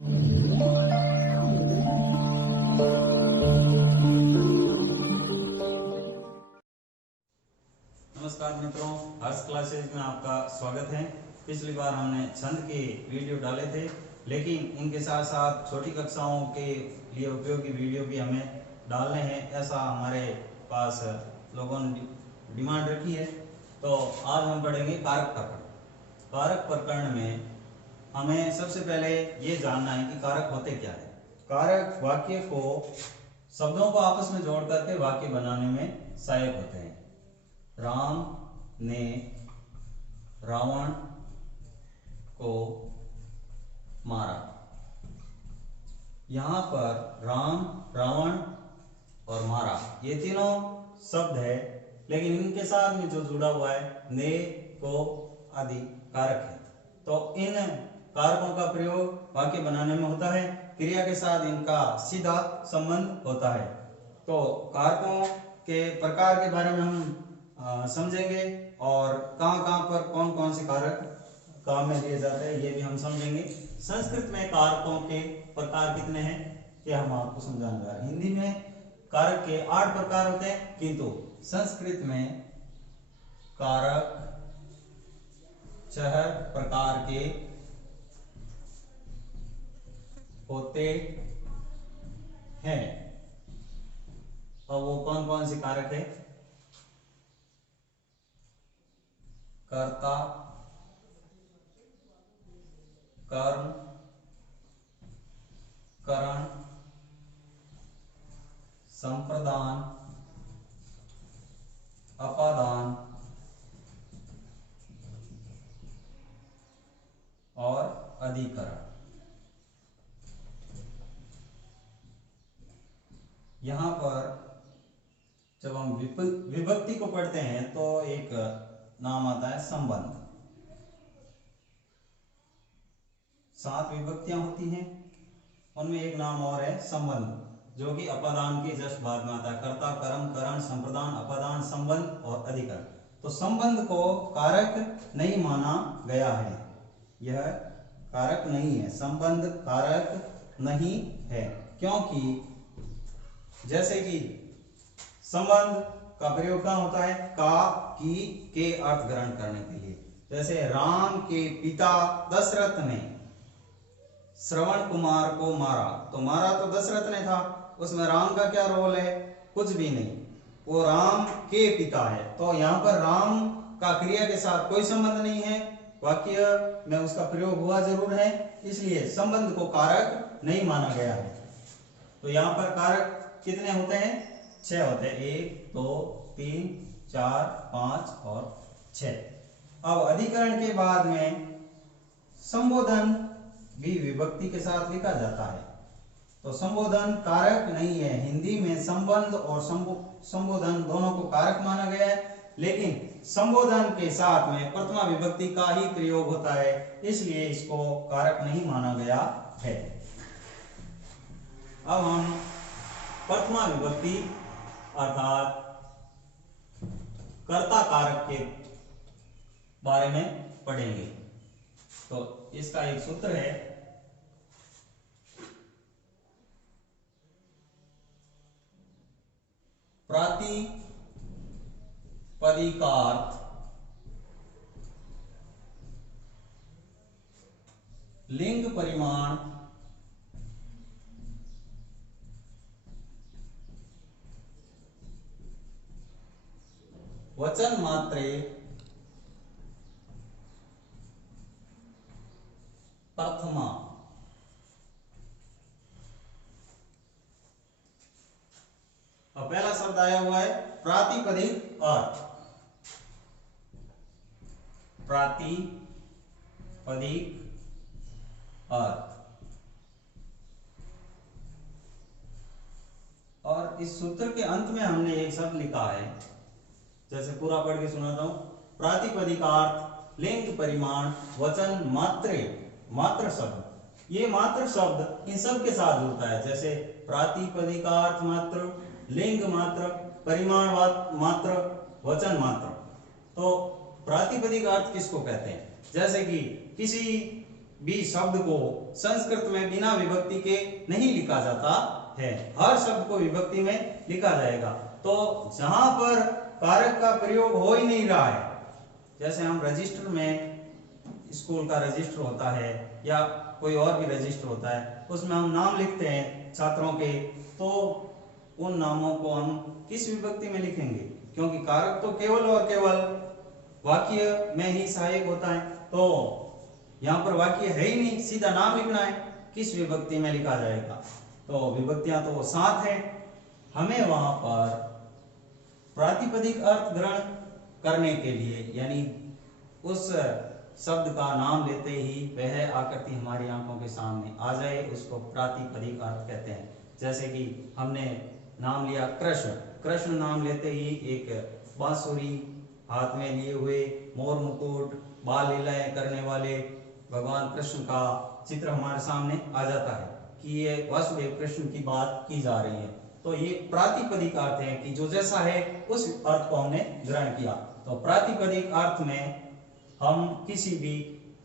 नमस्कार मित्रों, हर्ष क्लासेज में आपका स्वागत है। पिछली बार हमने छंद के वीडियो डाले थे, लेकिन इनके साथ साथ छोटी कक्षाओं के लिए उपयोगी वीडियो भी हमें डालने हैं, ऐसा हमारे पास लोगों ने डिमांड रखी है। तो आज हम पढ़ेंगे कारक प्रकरण। कारक प्रकरण में हमें सबसे पहले ये जानना है कि कारक होते क्या है। कारक वाक्य को, शब्दों को आपस में जोड़ करके वाक्य बनाने में सहायक होते हैं। राम ने रावण को मारा। यहाँ पर राम, रावण और मारा ये तीनों शब्द है, लेकिन इनके साथ में जो जुड़ा हुआ है ने, को आदि कारक है। तो इन कारकों का प्रयोग वाक्य बनाने में होता है। क्रिया के साथ इनका सीधा संबंध होता है। तो कारकों के प्रकार के बारे में हम समझेंगे और कहाँ पर कौन कौन से कारक काम में लिए जाते हैं ये भी हम समझेंगे। संस्कृत में कारकों के प्रकार कितने हैं ये हम आपको समझाने जा रहे हैं। हिंदी में कारक के 8 प्रकार होते हैं, किंतु संस्कृत में कारक 6 प्रकार के होते हैं। और वो कौन कौन से कारक है? कर्ता, कर्म, करण, संप्रदान, अपादान और अधिकरण। यहां पर जब हम विभक्ति को पढ़ते हैं तो एक नाम आता है संबंध। 7 विभक्तियां होती हैं, उनमें एक नाम और है संबंध, जो कि अपादान के जस्ट बाद में आता है। कर्ता, कर्म, करण, संप्रदान, अपादान, संबंध और अधिकरण। तो संबंध को कारक नहीं माना गया है, यह कारक नहीं है। संबंध कारक नहीं है, क्योंकि जैसे कि संबंध का प्रयोग कहाँ होता है? का, की, के अर्थ ग्रहण करने के लिए। जैसे राम के पिता दशरथ ने श्रवण कुमार को मारा, तो मारा तो दशरथ ने था, उसमें राम का क्या रोल है? कुछ भी नहीं, वो राम के पिता है। तो यहाँ पर राम का क्रिया के साथ कोई संबंध नहीं है, वाक्य में उसका प्रयोग हुआ जरूर है, इसलिए संबंध को कारक नहीं माना गया है। तो यहाँ पर कारक कितने होते हैं? 6 होते हैं। 1, 2, 3, 4, 5 और 6। अब अधिकरण के बाद में संबोधन भी विभक्ति के साथ लिखा जाता है। तो संबोधन कारक नहीं है। हिंदी में संबंध और संबोधन दोनों को कारक माना गया है, लेकिन संबोधन के साथ में प्रथमा विभक्ति का ही प्रयोग होता है, इसलिए इसको कारक नहीं माना गया है। अब हम प्रथमा विभक्ति अर्थात कर्ता कारक के बारे में पढ़ेंगे। तो इसका एक सूत्र है, प्रातिपदिकार्थ लिंग परिमाण वचन मात्रे प्रथमा। अब पहला शब्द आया हुआ है प्रातिपदिक अर्थ। प्रातिपदिक अर्थ, और इस सूत्र के अंत में हमने एक शब्द लिखा है, जैसे पूरा पढ़ के सुनाता हूं। प्रातिपदिकार्थ लिंग परिमाण वचन मात्रे, मात्र शब्द, ये मात्र शब्द इन सब के साथ जुड़ता है। जैसे प्रातिपदिकार्थ मात्र, लिंग मात्र, परिमाण मात्र, वचन मात्र। तो प्रातिपदिक अर्थ किसको कहते हैं? जैसे कि किसी भी शब्द को संस्कृत में बिना विभक्ति के नहीं लिखा जाता है, हर शब्द को विभक्ति में लिखा जाएगा। तो जहां पर कारक का प्रयोग हो ही नहीं रहा है, जैसे हम रजिस्टर में, स्कूल का रजिस्टर होता है या कोई और भी रजिस्टर होता है, उसमें हम नाम लिखते हैं छात्रों के, तो उन नामों को हम किस विभक्ति में लिखेंगे, क्योंकि कारक तो केवल और केवल वाक्य में ही सहायक होता है। तो यहाँ पर वाक्य है ही नहीं, सीधा नाम लिखना है, किस विभक्ति में लिखा जाएगा। तो विभक्तियां तो 7 हैं, हमें वहां पर प्रातिपदिक अर्थ ग्रहण करने के लिए, यानी उस शब्द का नाम लेते ही वह आकृति हमारी आंखों के सामने आ जाए, उसको प्रातिपदिक अर्थ कहते हैं। जैसे कि हमने नाम लिया कृष्ण, कृष्ण नाम लेते ही एक बांसुरी हाथ में लिए हुए, मोर मुकुट, बाल लीलाएं करने वाले भगवान कृष्ण का चित्र हमारे सामने आ जाता है कि ये वासुदेव कृष्ण की बात की जा रही है। तो ये प्रातिपदिक अर्थ है कि जो जैसा है उस अर्थ को हमने ग्रहण किया। तो प्रातिपदिक अर्थ में हम किसी भी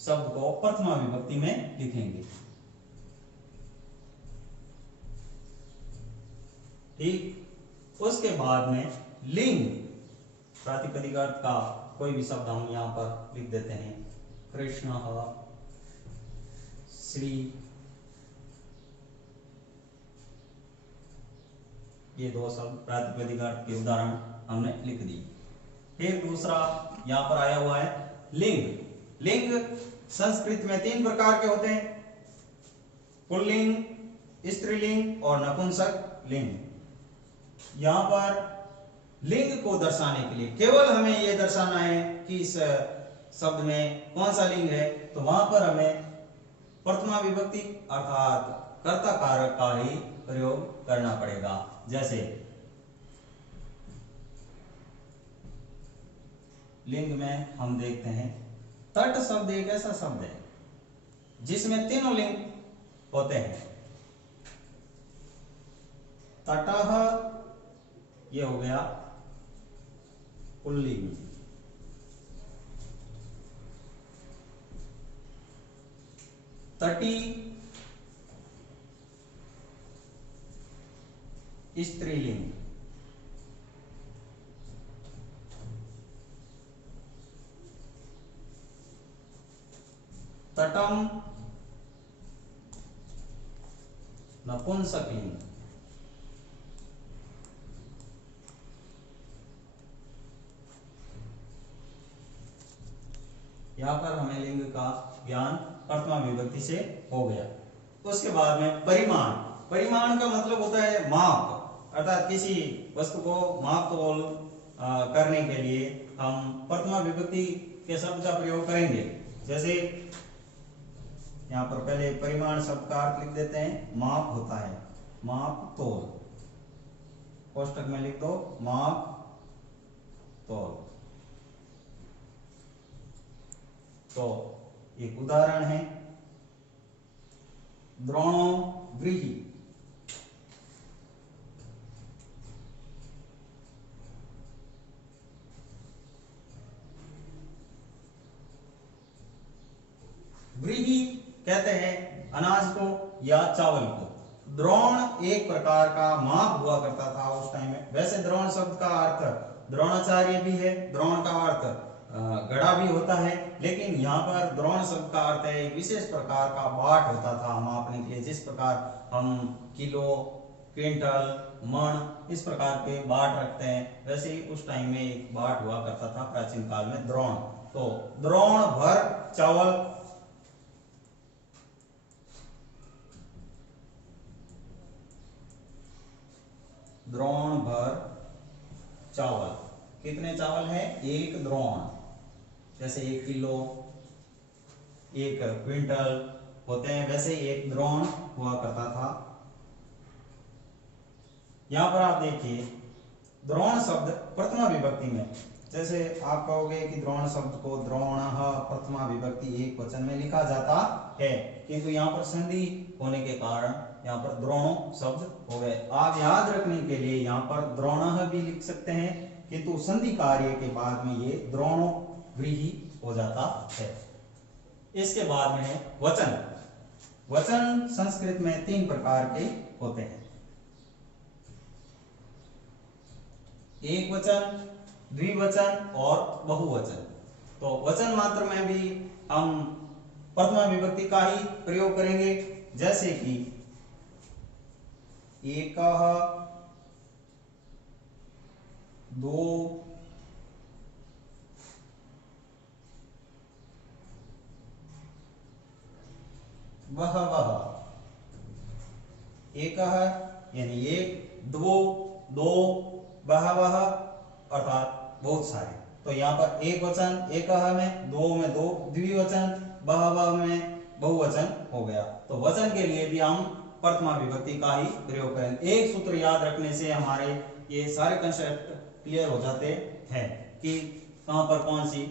शब्द को प्रथमा विभक्ति में लिखेंगे। ठीक, उसके बाद में लिंग, प्रातिपदिक अर्थ का कोई भी शब्द हम यहां पर लिख देते हैं, कृष्ण, श्री, ये 2 शब्द प्रातिपदिक अर्थ के उदाहरण हमने लिख दी। फिर दूसरा यहां पर आया हुआ है लिंग। लिंग संस्कृत में 3 प्रकार के होते हैं, पुल्लिंग, स्त्रीलिंग और नपुंसक लिंग। यहां पर लिंग को दर्शाने के लिए केवल हमें यह दर्शाना है कि इस शब्द में कौन सा लिंग है, तो वहां पर हमें प्रथमा विभक्ति अर्थात कर्ता कारक का ही प्रयोग करना पड़ेगा। जैसे लिंग में हम देखते हैं, तट शब्द एक ऐसा शब्द है जिसमें तीनों लिंग होते हैं। तटः, ये हो गया पुल्लिंग, तटी स्त्रीलिंग, तटम नपुंसक लिंग। यहां पर हमें लिंग का ज्ञान प्रथमा विभक्ति से हो गया। उसके बाद में परिमाण, परिमाण का मतलब होता है माप, अर्थात किसी वस्तु को माप तोल करने के लिए हम प्रथमा विभक्ति के शब्द का प्रयोग करेंगे। जैसे यहाँ पर पहले परिमाण शब्द का अर्थ लिख देते हैं, माप होता है, माप तोल, कोष्टक में लिख दो माप तोल। तो एक उदाहरण है द्रोणो व्रीहि, व्रीहि कहते हैं अनाज को या चावल को। द्रोण एक प्रकार का माप हुआ करता था उस टाइम में। वैसे द्रोण शब्द का अर्थ द्रोणाचार्य भी है, द्रोण का अर्थ गड़ा भी होता है, लेकिन यहाँ पर द्रोण शब्द का अर्थ है एक विशेष प्रकार का बाट होता था मापने के लिए। जिस प्रकार हम किलो, क्विंटल, मण इस प्रकार के बाट रखते हैं, वैसे ही उस टाइम में एक बाट हुआ करता था प्राचीन काल में, द्रोण। तो द्रोण भर चावल, द्रोण भर चावल, कितने चावल है, 1 द्रोण। जैसे 1 किलो, 1 क्विंटल होते हैं, वैसे 1 द्रोण हुआ करता था। यहां पर आप देखिए द्रोण शब्द प्रथमा विभक्ति में, जैसे आप कहोगे कि द्रोण शब्द को द्रोणः प्रथमा विभक्ति एक वचन में लिखा जाता है, किंतु यहाँ पर संधि होने के कारण यहाँ पर द्रोणों शब्द हो गए। आप याद रखने के लिए यहाँ पर द्रोणः भी लिख सकते हैं, किंतु संधि कार्य के बाद में ये द्रोणो व्रीहि हो जाता है। इसके बाद में है वचन। वचन संस्कृत में 3 प्रकार के होते हैं, एक वचन, द्विवचन और बहुवचन। तो वचन मात्र में भी हम प्रथमा विभक्ति का ही प्रयोग करेंगे, जैसे कि एकः, दो, बहवः। एकः यानी एक, दो, बहवः अर्थात बहुत सारे। तो यहाँ पर एक वचन एकः में, दो में दो, द्विवचन बहवः में बहुवचन हो गया। तो वचन के लिए भी हम प्रथमा विभक्ति का ही प्रयोग करेंगे। एक सूत्र याद रखने से हमारे ये सारे कंसेप्ट क्लियर हो जाते हैं कि कहां पर कौन सी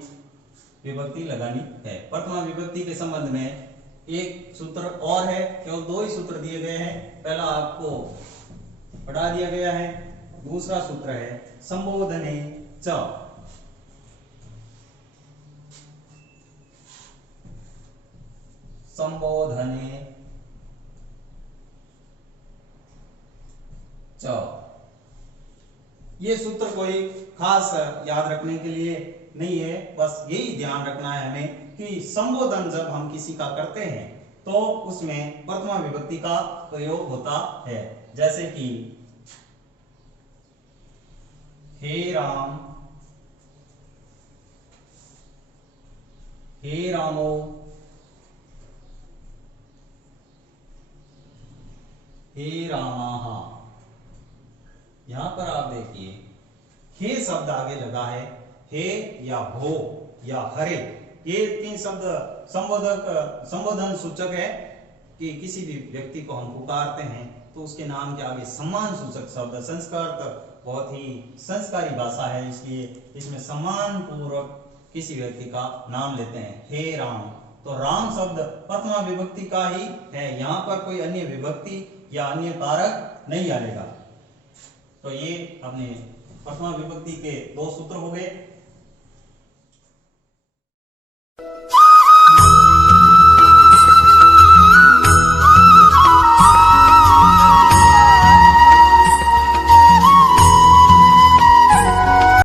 विभक्ति लगानी है। प्रथमा विभक्ति के संबंध में एक सूत्र और है, केवल 2 ही सूत्र दिए गए हैं। पहला आपको पढ़ा दिया गया है, दूसरा सूत्र है संबोधने च। संबोधने च। ये सूत्र कोई खास याद रखने के लिए नहीं है, बस यही ध्यान रखना है हमें कि संबोधन जब हम किसी का करते हैं तो उसमें प्रथमा विभक्ति का प्रयोग होता है। जैसे कि हे राम, हे रामो, हे रामाः। यहां पर आप देखिए हे शब्द आगे लगा है, हे या भो या हरे, ये 3 शब्द संबोधन सूचक है कि किसी भी व्यक्ति को हम पुकारते हैं तो उसके नाम के आगे सम्मान सूचक शब्द। संस्कृत बहुत ही संस्कारी भाषा है, इसलिए इसमें सम्मान पूर्वक किसी व्यक्ति का नाम लेते हैं, हे राम। तो राम शब्द प्रथमा विभक्ति का ही है, यहाँ पर कोई अन्य विभक्ति या अन्य कारक नहीं आएगा। तो ये अपने प्रथमा विभक्ति के 2 सूत्र हो गए।